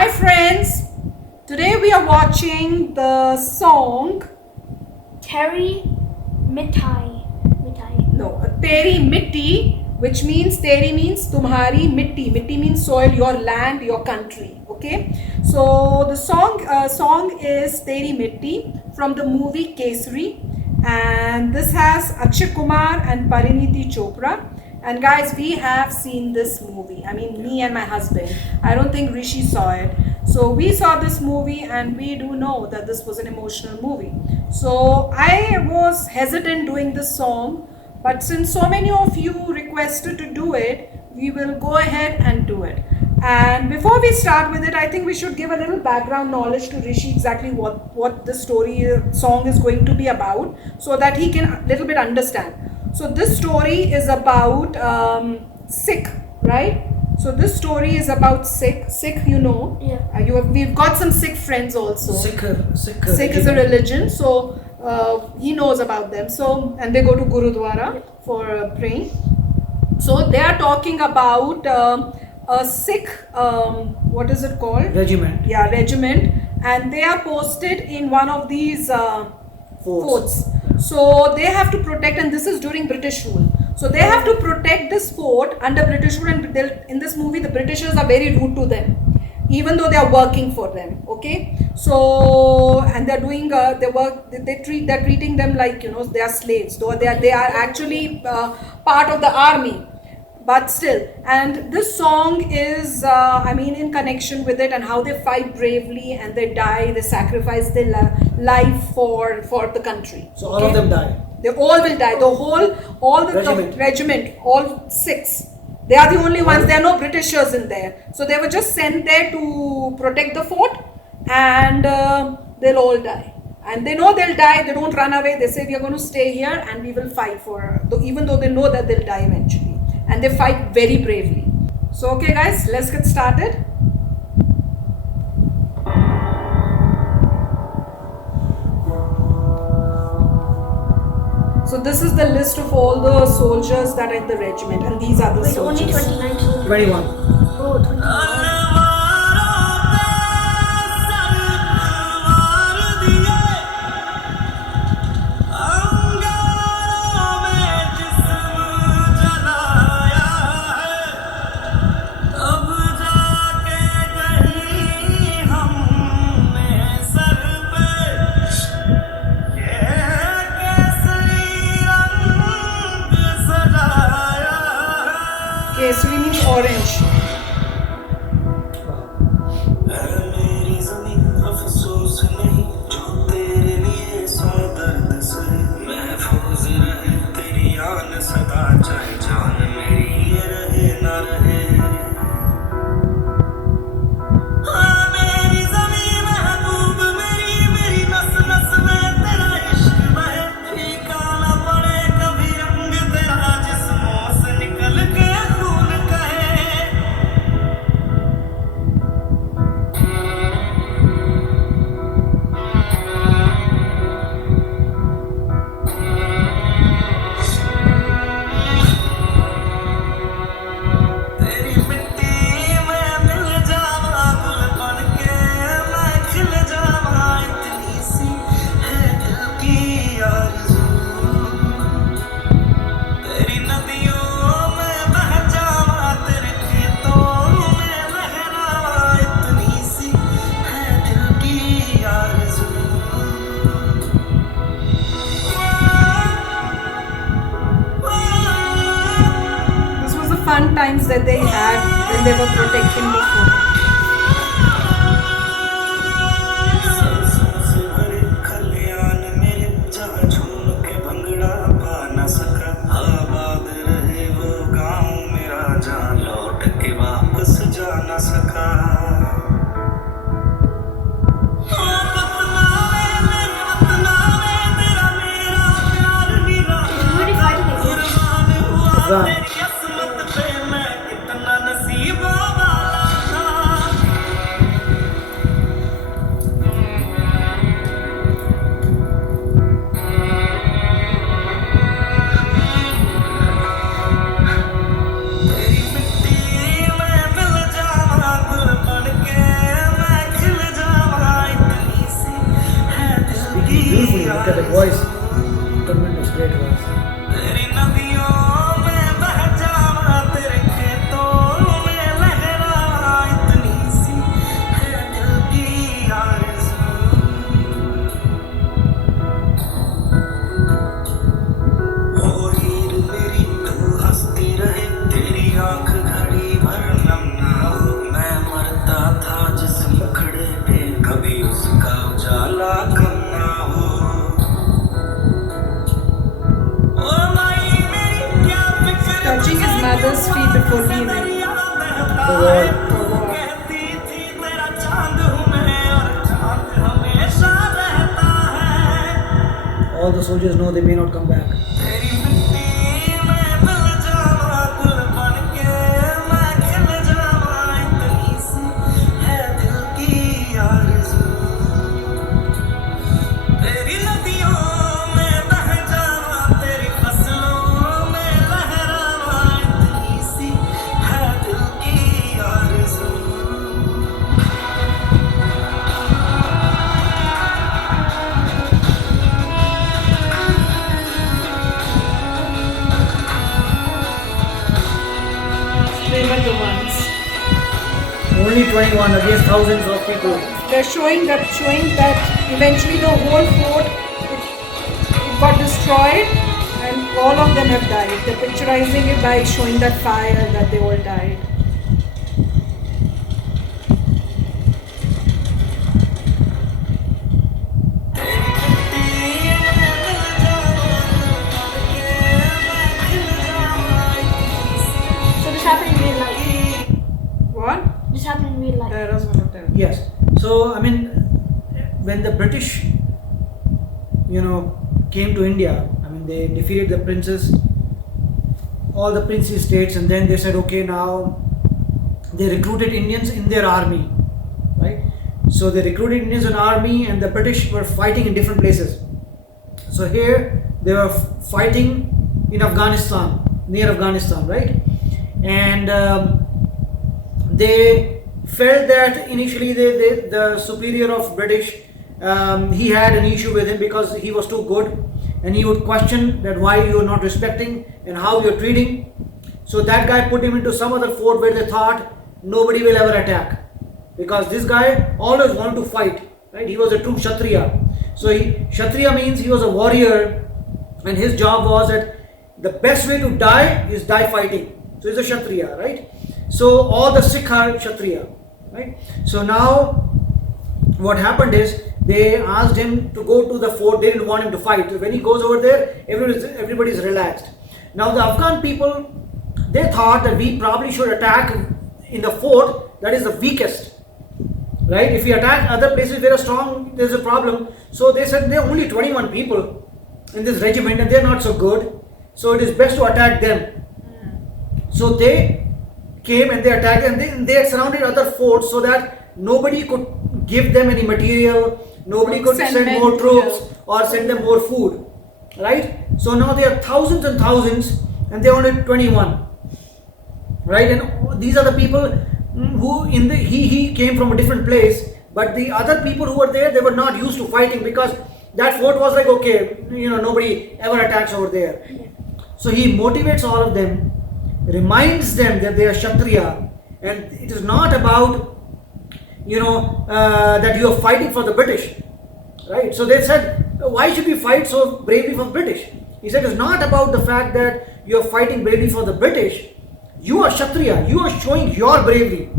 Hi friends, today we are watching the song Teri Mitti. Teri Mitti, which means Teri means tumhari, Mitti. Mitti means soil, your land, your country. Okay, so the song is Teri Mitti from the movie Kesari, and this has Akshay Kumar and Parineeti Chopra. And guys, we have seen this movie. I mean, me and my husband. I don't think Rishi saw it. So we saw this movie and we do know that this was an emotional movie. So I was hesitant doing this song, but since so many of you requested to do it, we will go ahead and do it. And before we start with it, I think we should give a little background knowledge to Rishi exactly what the song is going to be about, so that he can a little bit understand. So this story is about Sikh, right? So this story is about Sikh, you know. Yeah. We've got some Sikh friends also. Sikh is a religion, so he knows about them. So, and they go to Gurudwara for praying. So they are talking about a Sikh, what is it called? Regiment. Yeah, regiment. And they are posted in one of these forts. So they have to protect, and this is during British rule. So they have to protect this fort under British rule, and in this movie the Britishers are very rude to them, even though they are working for them. Okay, so and they're doing their work. They're treating them like, you know, they are slaves. Though they are actually part of the army, but still. And this song is in connection with it, and how they fight bravely and they die, they sacrifice their life for the country. So all of them die. They all will die. All the regiment, all 6. They are the only ones. There are no Britishers in there. So they were just sent there to protect the fort, and they'll all die. And they know they'll die. They don't run away. They say, we are going to stay here and we will fight even though they know that they'll die eventually. And they fight very bravely. So okay guys, let's get started. So this is the list of all the soldiers that are in the regiment, and these are the soldiers. Only 29 soldiers. 21. Oh, 21. Kesari means orange. Fun times that they had when they were protecting the fort. Run. at the voice. Tremendous, great voice. तेरी नदियों में बह जावा तेरे खेतों में लहरा इतनी सी है दिल की आरज़ू ओ हीर मेरी तू हंसती रहे तेरी आँख घड़ी भर नम ना हो मैं मरता था जिस मुखड़े पे कभी उसका उजाला कम ना हो Touching his mother's feet before leaving. All the soldiers know they may not come back. They were the ones. Only 21 against thousands of people. They're showing that eventually the whole fort it got destroyed and all of them have died. They're picturizing it by showing that fire that they all died. So this happened in real life. What? This happened in real life. I was going to tell. Yes. So, I mean, when the British, came to India, I mean, they defeated the princes, all the princely states, and then they said, okay, now they recruited Indians in their army, right? So they recruited Indians in army, and the British were fighting in different places. So here they were fighting in Afghanistan, near Afghanistan, right? And they felt that initially the superior of British, he had an issue with him because he was too good, and he would question that why you are not respecting and how you are treating. So that guy put him into some other fort where they thought nobody will ever attack, because this guy always wanted to fight, right? He was a true Kshatriya. So Kshatriya means he was a warrior, and his job was that the best way to die is die fighting. So he's a Kshatriya, right? So all the Sikh are Kshatriya, right? So now what happened is they asked him to go to the fort. They didn't want him to fight. When he goes over there, everybody's relaxed. Now the Afghan people, they thought that we probably should attack in the fort that is the weakest, right? If we attack other places where are strong, there's a problem. So they said there are only 21 people in this regiment and they're not so good, so it is best to attack them. So they came and they attacked, and they had surrounded other forts so that nobody could give them any material, nobody could send more troops or send them more food, right? So now there are thousands and thousands and they are only 21, right? And these are the people who he came from a different place, but the other people who were there, they were not used to fighting, because that fort was like, okay, nobody ever attacks over there. So he motivates all of them, reminds them that they are Kshatriya, and it is not about that you are fighting for the British, right? So they said, why should we fight so bravely for the British? He said, it's not about the fact that you are fighting bravely for the British. You are Kshatriya, you are showing your bravery,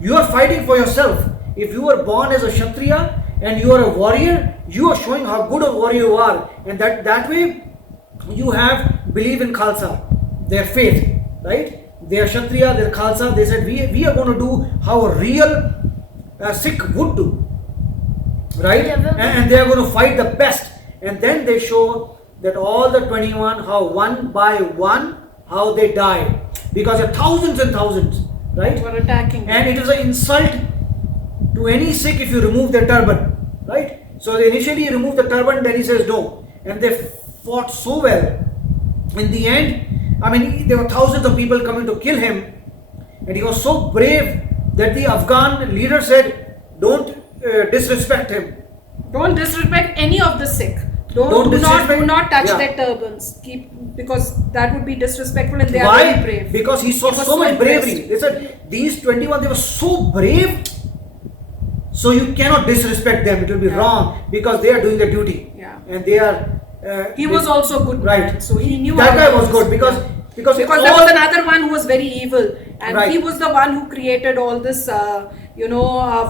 you are fighting for yourself. If you were born as a Kshatriya and you are a warrior, you are showing how good a warrior you are, and that way you have belief in Khalsa, their faith, right? They are Kshatriya, they are Khalsa. They said, we are going to do how a real Sikh would do, right? And they are going to fight the best. And then they show that all the 21, how one by one, how they died, because there are thousands and thousands, right? Were attacking them. And it is an insult to any Sikh if you remove their turban, right? So they initially remove the turban, then he says no, and they fought so well. In the end, I mean, there were thousands of people coming to kill him, and he was so brave that the Afghan leader said, don't disrespect him. Don't disrespect any of the Sikh. Do disrespect. not touch Yeah. their turbans. Because that would be disrespectful and they are Why? very brave. Because he saw He was so much impressed. bravery. They said these 21, they were so brave. So you cannot disrespect them. It will be wrong because they are doing their duty. Yeah. And they are. He was also good, Right. man, so he knew That how guy to was use- good because yeah. because Because all- there was another one who was very evil, and Right. he was the one who created all this,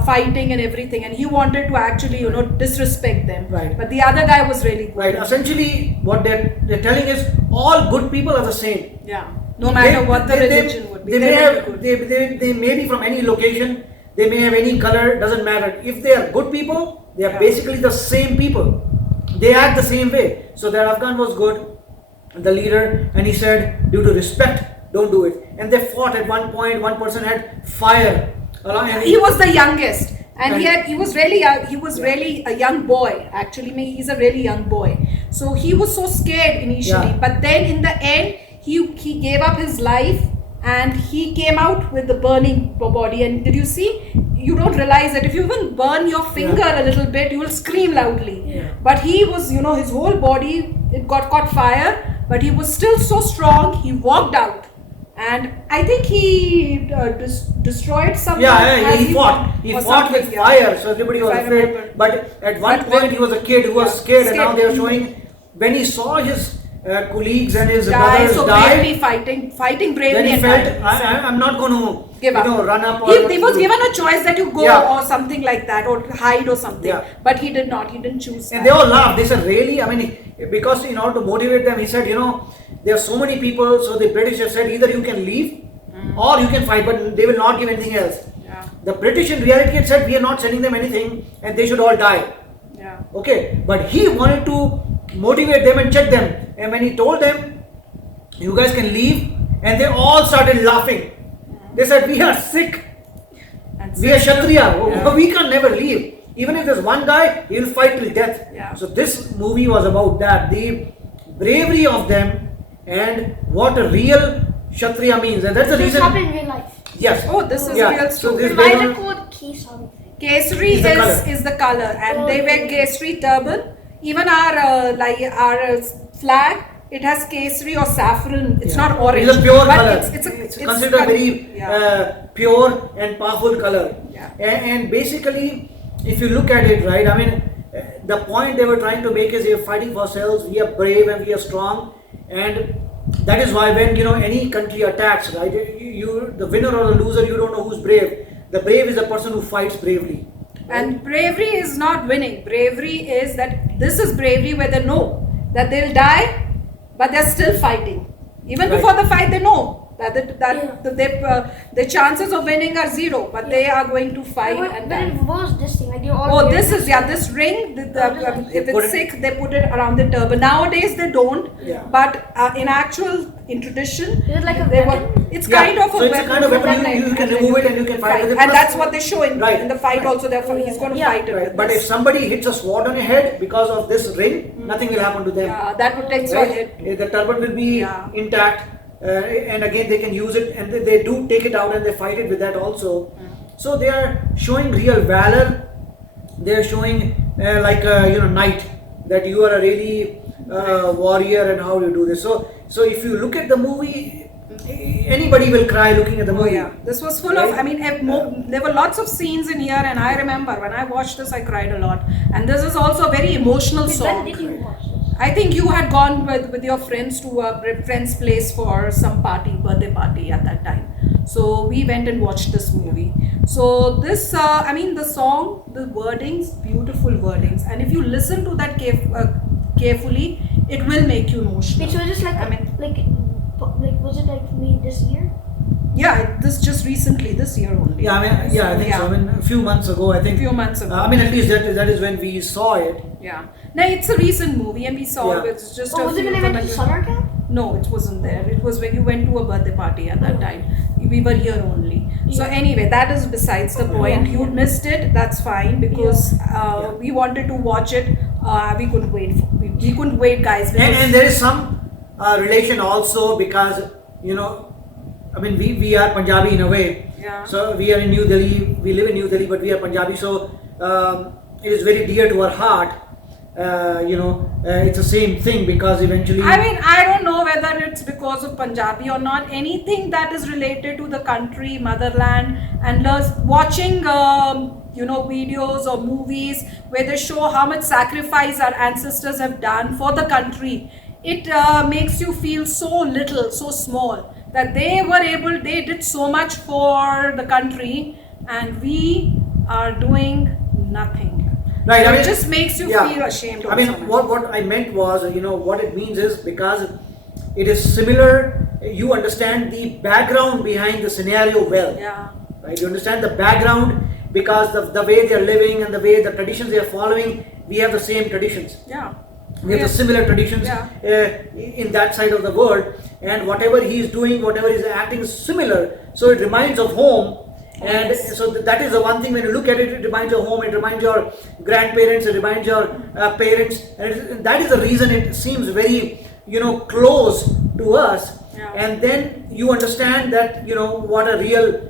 fighting and everything, and he wanted to actually, disrespect them. Right. But the other guy was really good. Right. Essentially, what they're telling is all good people are the same. Yeah. No matter what the religion would be, They may they're have very good. they may be from any location. They may have any color. Doesn't matter. If they are good people, they are Yeah. basically the same people. They act the same way. So that Afghan was good, the leader, and he said, due to respect, don't do it. And they fought at one point. One person had fire. And He was the youngest, and And- he was really a young boy. Actually, he's a really young boy. So he was so scared initially, Yeah. but then in the end, he gave up his life, and he came out with the burning body. And did you see? You don't realize that if you even burn your finger a little bit, you will scream loudly. Yeah. But he was, his whole body, it got caught fire, but he was still so strong. He walked out. And I think he destroyed someone. Yeah, as he fought. He or fought with something, yeah. fire, so everybody was If I afraid. remember. But at one But point, when- he was a kid who was Yeah, scared, and now scared. they are showing when he saw his colleagues and his Die, brothers so die. bravely fighting bravely. Then he and felt, dying. I'm not going to Give up. run up. He was given a choice that you go Yeah. or something like that, or hide or something. Yeah. But he did not. He didn't choose. And that. they all laughed. They said, really? I mean, because in order to motivate them, he said, there are so many people, so the British have said either you can leave or you can fight, but they will not give anything else. Yeah. The British in reality had said, we are not sending them anything and they should all die. Yeah. Okay, but he wanted to motivate them and check them. And when he told them, you guys can leave, and they all started laughing. They said, we are sick. And We are Kshatriya. Yeah. We can never leave. Even if there's one guy, he will fight till death. Yeah. So this movie was about that. The bravery of them and what a real Kshatriya means. And that's the This reason. happened in real life. Yes. Oh, this is Yeah. a real So story. this Why based is on- it called Kesari? Kesari Is the colour. is the color, and Oh, they wear okay. Kesari turban. Even our flag, it has Kesari or saffron. It's Yeah. not orange. It's a pure but color. It's considered a very pure and powerful color. Yeah. And basically, if you look at it, right, I mean, the point they were trying to make is we are fighting for ourselves, we are brave and we are strong. And that is why when, any country attacks, right, the winner or the loser, you don't know who's brave. The brave is the person who fights bravely. And bravery is not winning. Bravery is that this is bravery where they know that they'll die, but they're still fighting. Even Right. before the fight, they know that Yeah. the chances of winning are zero, but they are going to fight But and it die. was this thing. Like, you all Oh, wear this is this ring. If They put it's it- sick, they put it around the turban. Nowadays they don't. Yeah. But in tradition, Is it like a they weapon? it's Yeah. kind of a So it's a weapon. kind of for weapon, that you time. can remove it and you can fight with it. And Plus- that's what they show in Right. the fight also. Therefore, he's going to Yeah. fight it. Right. with But this. if somebody hits a sword on your head because of this ring, nothing will happen to them. Yeah, that protects your Right? head. The turban will be Yeah. intact, and again they can use it, and they do take it out and they fight it with that also. So they are showing real valor. They are showing like knight, that you are a really warrior and how you do this. So if you look at the movie, anybody will cry looking at the Oh movie. yeah, this was full of. Right? I mean, there were lots of scenes in here, and I remember when I watched this, I cried a lot. And this is also a very emotional When song. did you watch this? I think you had gone with your friends to a friend's place for some birthday party at that time. So we went and watched this movie. So this, the song, the wordings, beautiful wordings, and if you listen to that carefully, it will make you emotional. Wait, so is this like was it like made this year? Yeah, this just recently, this year only. Yeah, I think so. I mean, a few months ago, I think. Few months ago. At least that is when we saw it. Yeah. No, it's a recent movie, and we saw Yeah. it's just Oh, a was it few when I went to of the- summer camp? No, it wasn't there. It was when you went to a birthday party at that time. We were here only. So Yeah. anyway, that is besides the point. Yeah. You missed it. That's fine because Yeah. we wanted to watch it. We couldn't wait. We couldn't wait, guys. And because- there is some relation also because we are Punjabi in a way. Yeah. So we are in New Delhi. We live in New Delhi, but we are Punjabi. So it is very dear to our heart. it's the same thing, because eventually. I mean, I don't know whether it's because of Punjabi or not. Anything that is related to the country, motherland, and watching, videos or movies where they show how much sacrifice our ancestors have done for the country, it makes you feel so little, so small, that they did so much for the country, and we are doing nothing. Right, So it just makes you feel ashamed. I mean, what I meant was, what it means is, because it is similar, you understand the background behind the scenario well. Yeah. Right, you understand the background, because the way they are living and the way the traditions they are following, we have the same traditions. Yeah. We have the similar traditions in that side of the world, and whatever he is doing, whatever he is acting is similar. So it reminds of home. And so that is the one thing, when you look at it, it reminds your home, it reminds your grandparents, it reminds your parents, and that is the reason it seems very, close to us. Yeah. And then you understand that, what a real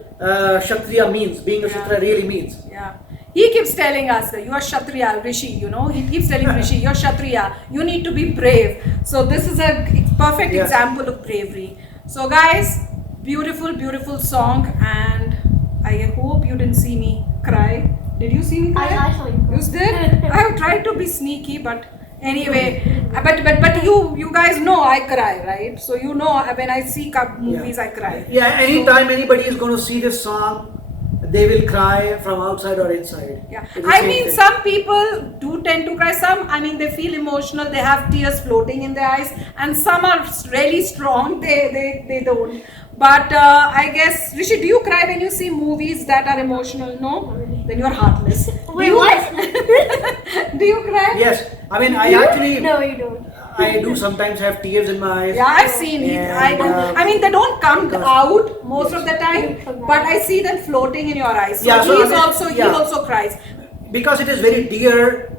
Kshatriya means, being a Kshatriya really means. Yeah. He keeps telling us, you are Kshatriya, Rishi, he keeps telling Rishi, you're Kshatriya, you need to be brave. So this is a perfect example of bravery. So guys, beautiful, beautiful song, and I hope you didn't see me cry. Did you see me cry? I saw you cry. You did? I have tried to be sneaky, but anyway, but you guys know I cry, right? So when I see movies, I cry. Yeah, anytime anybody is going to see this song, they will cry from outside or inside. Yeah, It's the I same mean, thing. some people do tend to cry. Some, they feel emotional. They have tears floating in their eyes, and some are really strong. They don't. But I guess, Rishi, do you cry when you see movies that are emotional? No? Then you're heartless. Wait, what? Do you cry? Yes, I mean, I actually, No, you don't. I do sometimes have tears in my eyes. Yeah, I've seen it. And, They don't come out most of the time, but I see them floating in your eyes. So he also cries. Because it is very dear,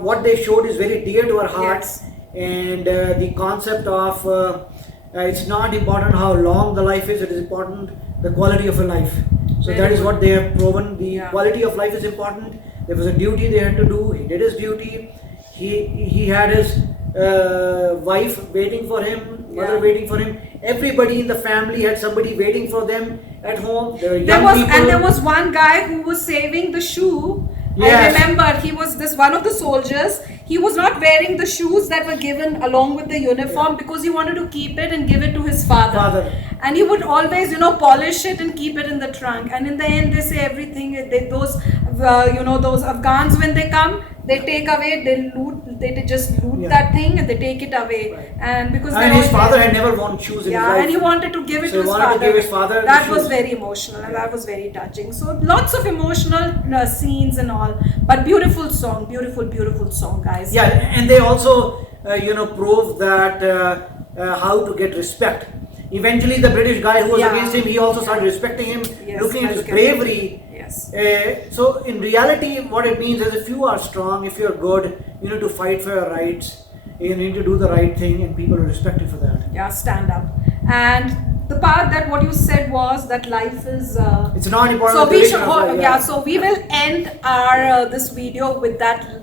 what they showed is very dear to our hearts. And the concept of it's not important how long the life is, it is important the quality of a life. So Very that is good. what they have proven. The Yeah. quality of life is important. There was a duty they had to do. He did his duty. He had his wife waiting for him, mother waiting for him. Everybody in the family had somebody waiting for them at home. There were young people. And there was one guy who was saving the shoe. Yes. I remember he was one of the soldiers. He was not wearing the shoes that were given along with the uniform because he wanted to keep it and give it to his father. And he would always, polish it and keep it in the trunk. And in the end, they say everything. Those Afghans, when they come, they take away, they just loot that thing and they take it away. Right. And because his father had never worn shoes in his life. and he wanted to give it So to he wanted to give his father the That was shoes. very emotional and that was very touching. So lots of emotional scenes and all, but beautiful song, beautiful song, guys. Yeah, and they also, prove that how to get respect. Eventually, the British guy who was against him, he also started respecting him, looking at his bravery. Yes. So, in reality, what it means is, if you are strong, if you are good, you need to fight for your rights. You need to do the right thing, and people will respect you for that. Yeah, stand up. And the part that what you said was that life is. It's not important. So the we duration should. of life, So we will end our this video with that.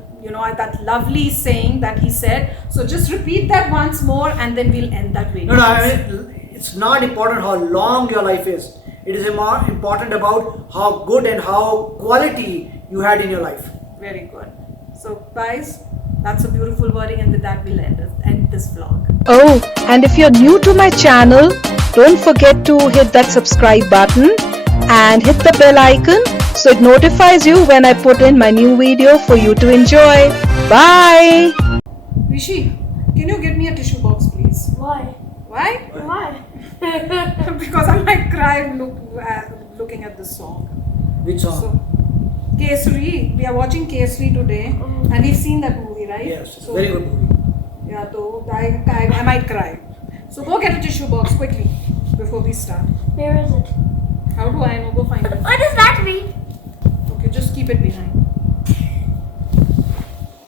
That lovely saying that he said. So just repeat that once more, and then we'll end that video. No, I mean, it's not important how long your life is. It is more important about how good and how quality you had in your life. Very good. So guys, that's a beautiful wording, and with that we'll end this vlog. Oh, and if you're new to my channel, don't forget to hit that subscribe button and hit the bell icon so it notifies you when I put in my new video for you to enjoy. Bye! Rishi, can you get me a tissue box, please? Why? Why? Why? Because I might cry looking at this song. Which song? So, Kesari, we are watching Kesari today, and we've seen that movie, right? Yes, it's So, a very good movie. Yeah, so I might cry. So go get a tissue box quickly before we start. Where is it? How do I know? Go find it. What does that mean? Okay, just keep it behind.